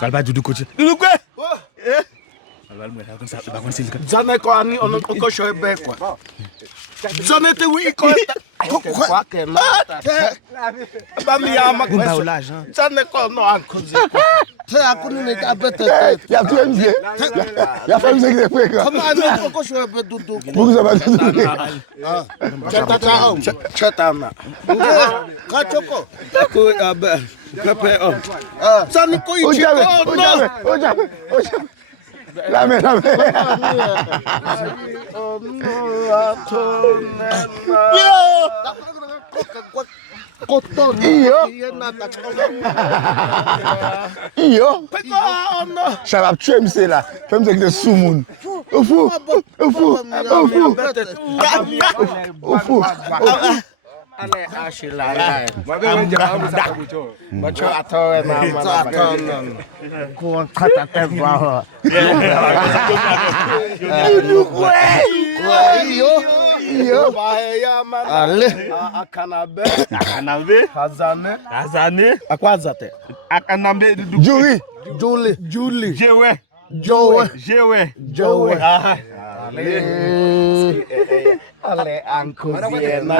Valba duduk coach. Duduk quoi? Valba moi comme ça ba kon sil kan. Jana ko ani on ko shoy be quoi. Jana te wi ko quoi que non. Ba mi ya ma ko. Jana ko no an ko. Te akuni ne ka bete. Ya tu aimes bien. Ya fait musique de frère. Comment ani ko shoy be duduk. Pour ça va duduk. Chatana. Ka choko. Ko abe. Kape on. Jana ko ichi ko no. La main. Oh no, Iyo. Ça va tuer monsieur là. Fais musique de sous-monde. Au fou. Ale ashila ya. Macho atoe mama. Ko kata teva. Iyo. Bahaya man. Ale akanabe. Hazane. Akwazate. Akanambe Julie. Jowe. Ale uncle Vienna.